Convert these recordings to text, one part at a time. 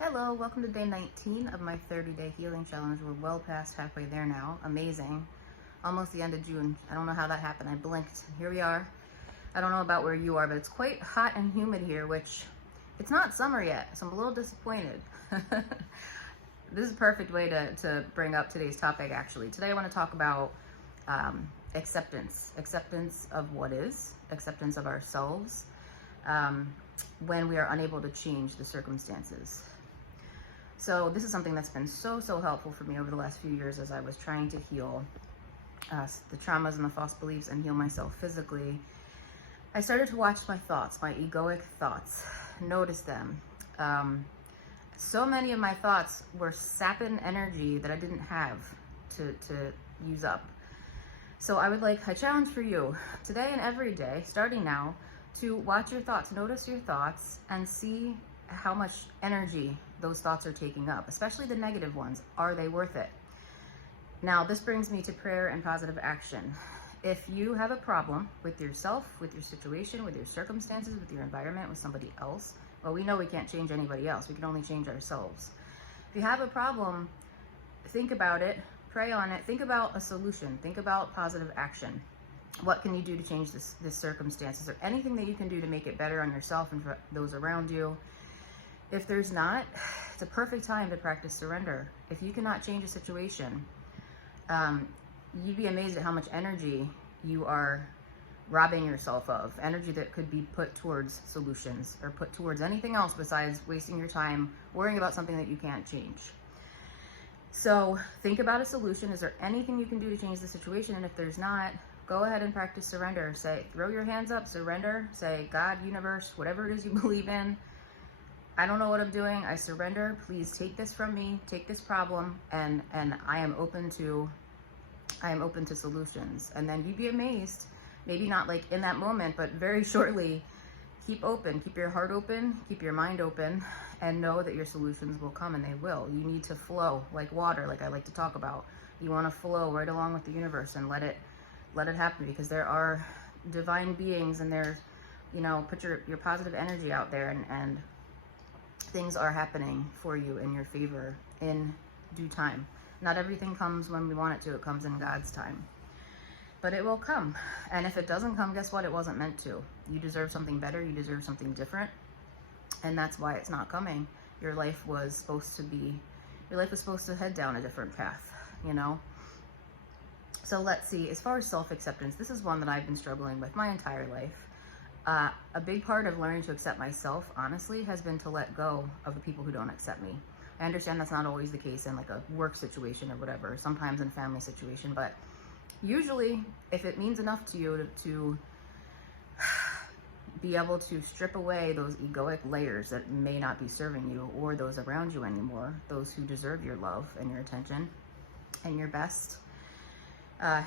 Hello, welcome to day 19 of my 30-day healing challenge. We're well past halfway there now. Amazing. Almost the end of June. I don't know how that happened. I blinked. Here we are. I don't know about where you are, but it's quite hot and humid here, which it's not summer yet, so I'm a little disappointed. This is a perfect way to bring up today's topic, actually. Today I want to talk about acceptance. Acceptance of what is, acceptance of ourselves, when we are unable to change the circumstances. So this is something that's been so helpful for me over the last few years as I was trying to heal the traumas and the false beliefs and heal myself physically. I started to watch my thoughts, my egoic thoughts, notice them. So many of my thoughts were sapping energy that I didn't have to use up. So I challenge for you today and every day, starting now, to watch your thoughts, notice your thoughts, and see how much energy those thoughts are taking up, especially the negative ones. Are they worth it? Now, this brings me to prayer and positive action. If you have a problem with yourself, with your situation, with your circumstances, with your environment, with somebody else, well, we know we can't change anybody else. We can only change ourselves. If you have a problem, think about it, pray on it, think about a solution, think about positive action. What can you do to change this circumstance? Is there anything that you can do to make it better on yourself and for those around you? If there's not, it's a perfect time to practice surrender. If you cannot change a situation, you'd be amazed at how much energy you are robbing yourself of. Energy that could be put towards solutions or put towards anything else besides wasting your time worrying about something that you can't change. So think about a solution. Is there anything you can do to change the situation? And if there's not, go ahead and practice surrender. Say, throw your hands up, surrender. Say, God, universe, whatever it is you believe in, I don't know what I'm doing. I surrender. Please take this from me. Take this problem, and I am open to solutions. And then you'd be amazed. Maybe not like in that moment, but very shortly. Keep open. Keep your heart open. Keep your mind open, and know that your solutions will come, and they will. You need to flow like water, like I like to talk about. You want to flow right along with the universe and let it happen, because there are divine beings, and there's, put your positive energy out there, and things are happening for you in your favor in due time. Not everything comes when we want it to. It comes in God's time. But it will come. And if it doesn't come, guess what? It wasn't meant to. You deserve something better. You deserve something different. And that's why it's not coming. Your life was supposed to head down a different path, So let's see, as far as self-acceptance, this is one that I've been struggling with my entire life. A big part of learning to accept myself, honestly, has been to let go of the people who don't accept me. I understand that's not always the case in like a work situation or whatever, sometimes in a family situation, but usually if it means enough to you to be able to strip away those egoic layers that may not be serving you or those around you anymore, those who deserve your love and your attention and your best,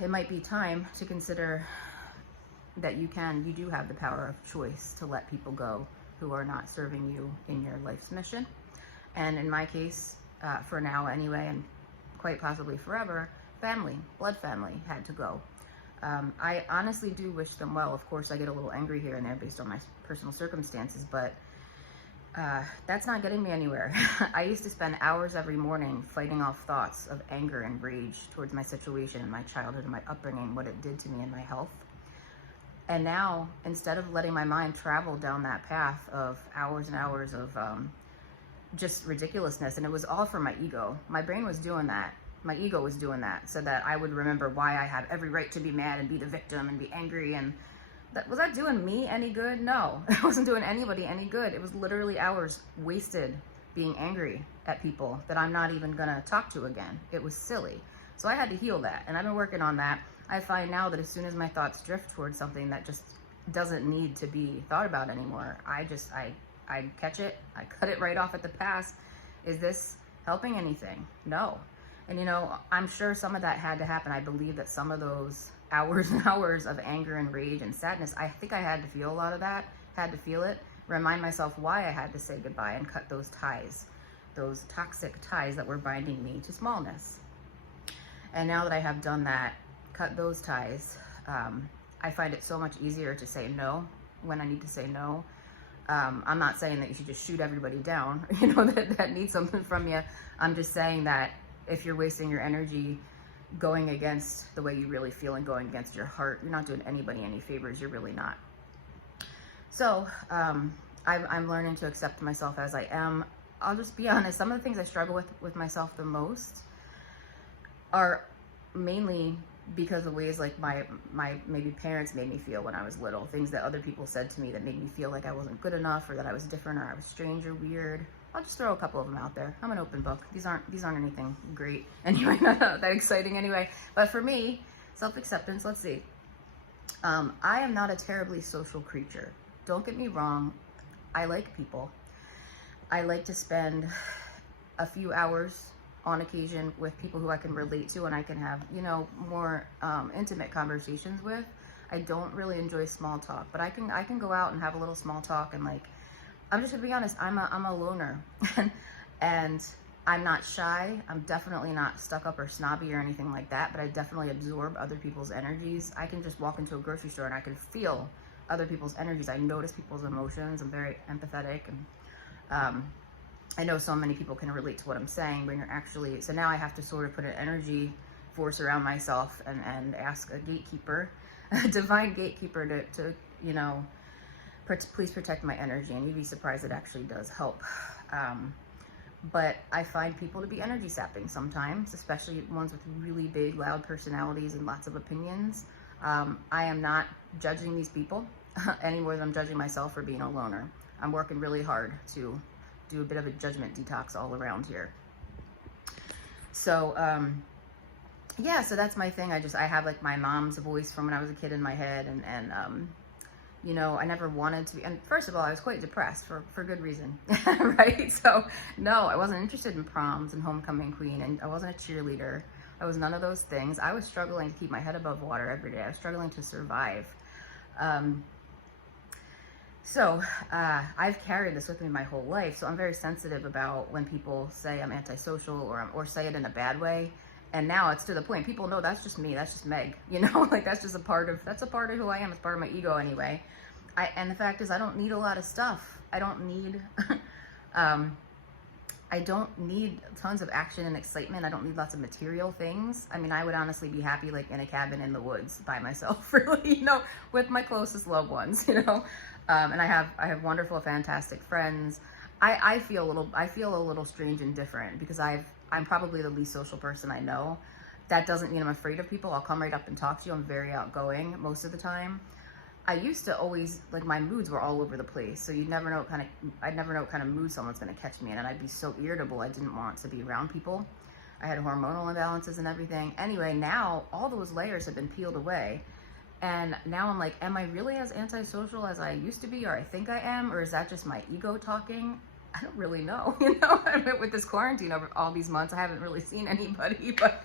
it might be time to consider that you do have the power of choice to let people go who are not serving you in your life's mission. And in my case, for now anyway, and quite possibly forever, blood family had to go. I honestly do wish them well. Of course, I get a little angry here and there based on my personal circumstances, but that's not getting me anywhere. I used to spend hours every morning fighting off thoughts of anger and rage towards my situation and my childhood and my upbringing, what it did to me and my health. And now, instead of letting my mind travel down that path of hours and hours of just ridiculousness, and it was all for my ego. My brain was doing that. My ego was doing that so that I would remember why I had every right to be mad and be the victim and be angry. And was that doing me any good? No, it wasn't doing anybody any good. It was literally hours wasted being angry at people that I'm not even gonna talk to again. It was silly. So I had to heal that, and I've been working on that. I find now that as soon as my thoughts drift towards something that just doesn't need to be thought about anymore, I catch it, I cut it right off at the pass. Is this helping anything? No. And I'm sure some of that had to happen. I believe that some of those hours and hours of anger and rage and sadness, I think I had to feel a lot of that, had to feel it, remind myself why I had to say goodbye and cut those ties, those toxic ties that were binding me to smallness. And now that I have done that, cut those ties, I find it so much easier to say no when I need to say no. I'm not saying that you should just shoot everybody down, you know, that needs something from you. I'm just saying that if you're wasting your energy going against the way you really feel and going against your heart, you're not doing anybody any favors. You're really not. So I'm learning to accept myself as I am. I'll just be honest. Some of the things I struggle with myself the most are mainly because of ways like my maybe parents made me feel when I was little, things that other people said to me that made me feel like I wasn't good enough, or that I was different, or I was strange or weird. I'll just throw a couple of them out there. I'm an open book. These aren't anything great anyway, not that exciting anyway. But for me, self-acceptance, let's see. I am not a terribly social creature. Don't get me wrong. I like people. I like to spend a few hours on occasion with people who I can relate to and I can have, you know, more intimate conversations with. I don't really enjoy small talk, but I can go out and have a little small talk, and like, I'm just gonna be honest, I'm a loner. And I'm not shy. I'm definitely not stuck up or snobby or anything like that, but I definitely absorb other people's energies. I can just walk into a grocery store and I can feel other people's energies. I notice people's emotions. I'm very empathetic, and I know so many people can relate to what I'm saying when you're actually, so now I have to sort of put an energy force around myself and ask a gatekeeper, a divine gatekeeper to you know, please protect my energy. And you'd be surprised, it actually does help. But I find people to be energy sapping sometimes, especially ones with really big, loud personalities and lots of opinions. I am not judging these people any more than I'm judging myself for being a loner. I'm working really hard to do a bit of a judgment detox all around here. So, yeah, so that's my thing. I have like my mom's voice from when I was a kid in my head, and you know, I never wanted to be, and first of all, I was quite depressed for good reason, right? So no, I wasn't interested in proms and homecoming queen, and I wasn't a cheerleader. I was none of those things. I was struggling to keep my head above water every day. I was struggling to survive. So I've carried this with me my whole life. So I'm very sensitive about when people say I'm antisocial, or say it in a bad way. And now it's to the point people know that's just me. That's just Meg. You know, like that's a part of who I am. It's part of my ego anyway. And the fact is, I don't need a lot of stuff. I don't need, I don't need tons of action and excitement. I don't need lots of material things. I mean, I would honestly be happy like in a cabin in the woods by myself, really, you know, with my closest loved ones, you know. And I have wonderful, fantastic friends. I feel a little strange and different because I'm probably the least social person I know. That doesn't mean I'm afraid of people. I'll come right up and talk to you. I'm very outgoing most of the time. I used to always, like, my moods were all over the place. So I'd never know what kind of mood someone's going to catch me in. And I'd be so irritable. I didn't want to be around people. I had hormonal imbalances and everything. Anyway, now all those layers have been peeled away. And now I'm like, am I really as antisocial as I used to be, or I think I am? Or is that just my ego talking? I don't really know, you know. I mean, with this quarantine over all these months, I haven't really seen anybody. But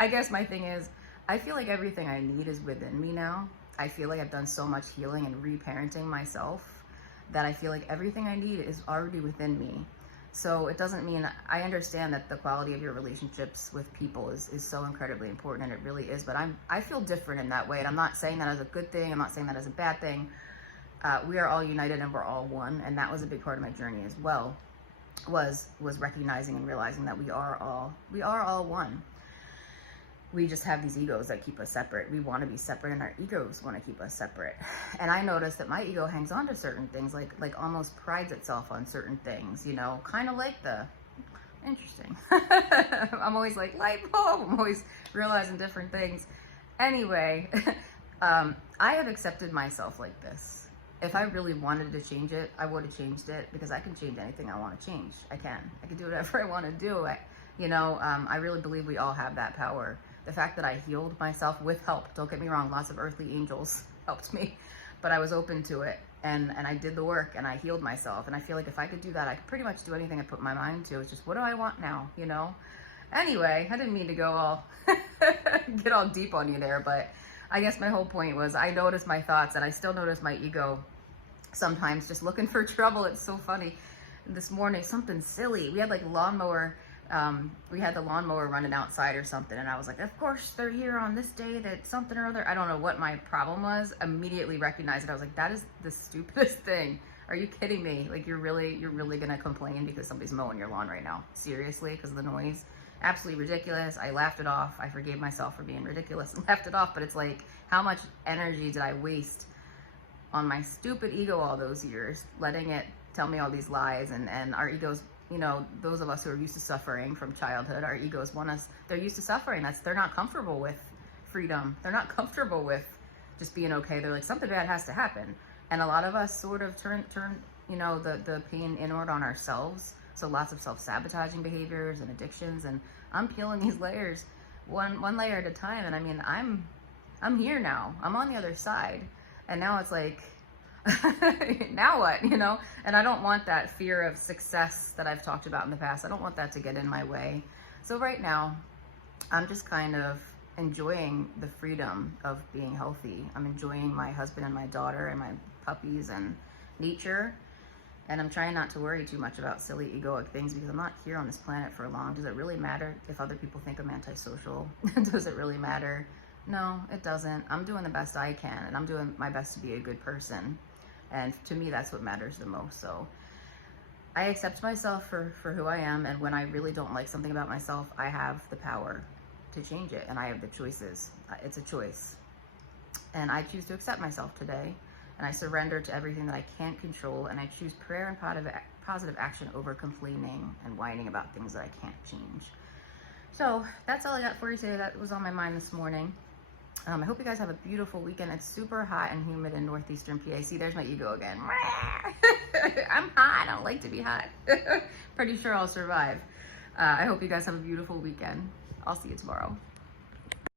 I guess my thing is, I feel like everything I need is within me now. I feel like I've done so much healing and reparenting myself that I feel like everything I need is already within me. So it doesn't mean, I understand that the quality of your relationships with people is so incredibly important, and it really is, but I feel different in that way. And I'm not saying that as a good thing. I'm not saying that as a bad thing. We are all united and we're all one. And that was a big part of my journey as well, was recognizing and realizing that we are all one. We just have these egos that keep us separate. We want to be separate, and our egos want to keep us separate. And I noticed that my ego hangs on to certain things, like almost prides itself on certain things, you know, kind of like interesting. I'm always like, light bulb. I'm always realizing different things. Anyway, I have accepted myself like this. If I really wanted to change it, I would have changed it, because I can change anything I want to change. I can do whatever I want to do. I really believe we all have that power. The fact that I healed myself with help, don't get me wrong, lots of earthly angels helped me, but I was open to it, and I did the work, and I healed myself. And I feel like if I could do that, I could pretty much do anything I put my mind to. It's just, what do I want now, you know? Anyway, I didn't mean to go all, get all deep on you there, but I guess my whole point was, I noticed my thoughts, and I still notice my ego sometimes just looking for trouble. It's so funny. This morning, something silly. We had like we had the lawnmower running outside or something, and I was like, of course they're here on this day, that something or other. I don't know what my problem was. Immediately recognized it. I was like, that is the stupidest thing Are you kidding me? Like, you're really gonna complain because somebody's mowing your lawn right now? Seriously, because of the noise? Absolutely ridiculous. I laughed it off. I forgave myself for being ridiculous and laughed it off, but it's like, how much energy did I waste on my stupid ego all those years, letting it tell me all these lies? And our egos, you know, those of us who are used to suffering from childhood, our egos want us, they're used to suffering. They're not comfortable with freedom. They're not comfortable with just being okay. They're like, something bad has to happen. And a lot of us sort of turn you know, the pain inward on ourselves. So lots of self-sabotaging behaviors and addictions. And I'm peeling these layers one layer at a time. And I mean, I'm here now. I'm on the other side. And now it's like, now what, you know? And I don't want that fear of success that I've talked about in the past. I don't want that to get in my way. So right now, I'm just kind of enjoying the freedom of being healthy. I'm enjoying my husband and my daughter and my puppies and nature. And I'm trying not to worry too much about silly egoic things because I'm not here on this planet for long. Does it really matter if other people think I'm antisocial? Does it really matter? No, it doesn't. I'm doing the best I can, and I'm doing my best to be a good person. And to me, that's what matters the most. So I accept myself for who I am. And when I really don't like something about myself, I have the power to change it. And I have the choices. It's a choice. And I choose to accept myself today. And I surrender to everything that I can't control. And I choose prayer and positive action over complaining and whining about things that I can't change. So that's all I got for you today. That was on my mind this morning. I hope you guys have a beautiful weekend. It's super hot and humid in northeastern PA. See, there's my ego again. I'm hot. I don't like to be hot. Pretty sure I'll survive. I hope you guys have a beautiful weekend. I'll see you tomorrow.